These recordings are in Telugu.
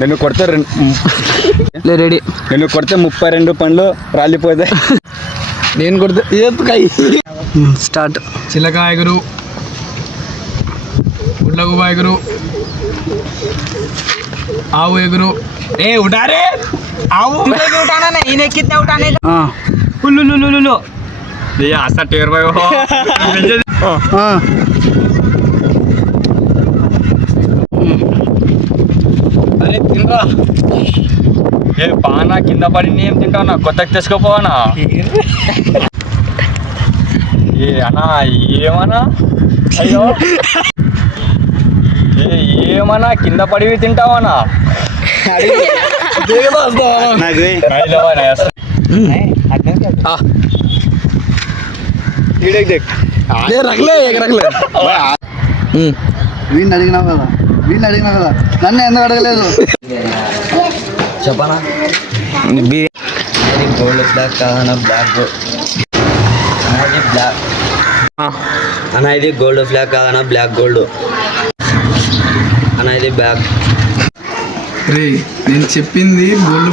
నేను కొడితే రెండు రెడీ. నేను కొడితే ముప్పై రెండు పండ్లు రాలిపోతాయి. నేను కొడితే స్టార్ట్. చిలక ఎగురు గుడ్లగుబ ఎగురు ఆవు ఎగురు. ఏ ఉటారే ఆవు ఉటానా ఈయన ఎక్కితే ఉటానే పుల్లు అసలు టేర్ బాయ్ తినరా ఏ పానా కింద పడి ఏం తింటావునా? కొత్తగా తెచ్చుకోపోవనా? ఏ అన్నా ఏమన్నా? అయ్యో. ఏ ఏమన్నా? కింద పడివి తింటావనా? అయిలోవనా అసలు. వీడిని అడిగినావు కదా? వీడిని అడిగినావు కదా? నన్ను ఎందుకు అడగలేదు? చెప్పనా? గోల్డ్ బ్లాక్ కాదన్న బ్లాక్ అనేది బ్లాక్ అన్న ఇది గోల్డ్ ఫ్లాగ్ కాదన్న బ్లాక్ గోల్డ్ అన్న ఇది బ్లాక్ రే నేను చెప్పింది గోల్డ్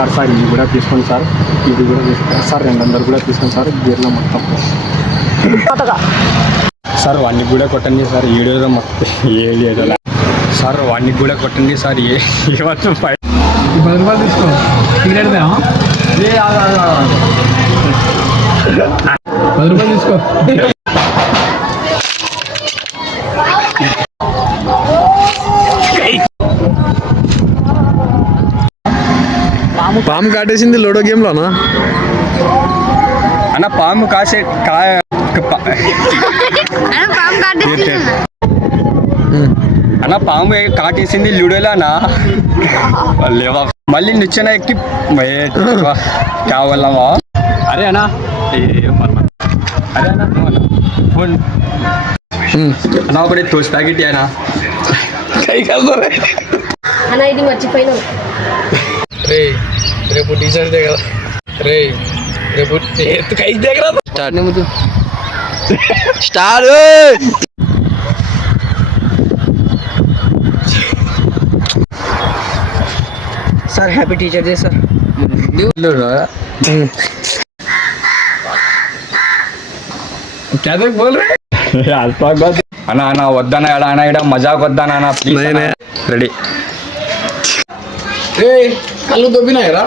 సార్ సార్ ఇది కూడా తీసుకోండి సార్. ఇది కూడా తీసుకోండి సార్ రెండు వందలు కూడా తీసుకోండి సార్ గేర్లో మొత్తం. సార్ వాడిని కూడా కొట్టండి సార్ ఏడేదో మొత్తం ఏడు ఏదో సార్ వాడిని కూడా కొట్టండి సార్ ఏ ఏమవుతుంది ఫైవ్. పది రూపాయలు తీసుకో. సిగరెట్ దా పది రూపాయలు తీసుకో. పాము కాటేసింది లోడో గేమ్ లోనా అన్న పాము కాసే అన్న పాము కాటేసింది లూడోలానా? లేవా. మళ్ళీ నిచ్చెన ఎక్కి కావాలమ్మా. అరే అన్నా. అరే అన్న. ఫోన్. అన్న ఒకటి తోసి ప్యాకెట్ అన్నా కై కాదు అన్న ఇది మర్చిపోయినావు రే రేపు టీచర్ డే కదా రే రేపు ఎత్తు కై దగ్గర start start sir happy teacher day sir క్యాదక్ బోల్ రే అన్న అన్న వద్దన ఎడ అన్న ఇడ మజాక్ వద్దన అన్న ప్లీజ్ నేనే. రెడీ రే కళ్ళు దొబ్బినాయరా.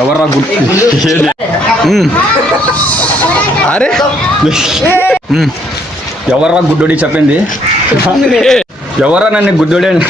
ఎవర్రా గుడ్ అరే. ఎవర్రా గుడ్డోడి చెప్పింది? ఎవర్రా నన్ను గుడ్డోడి? అని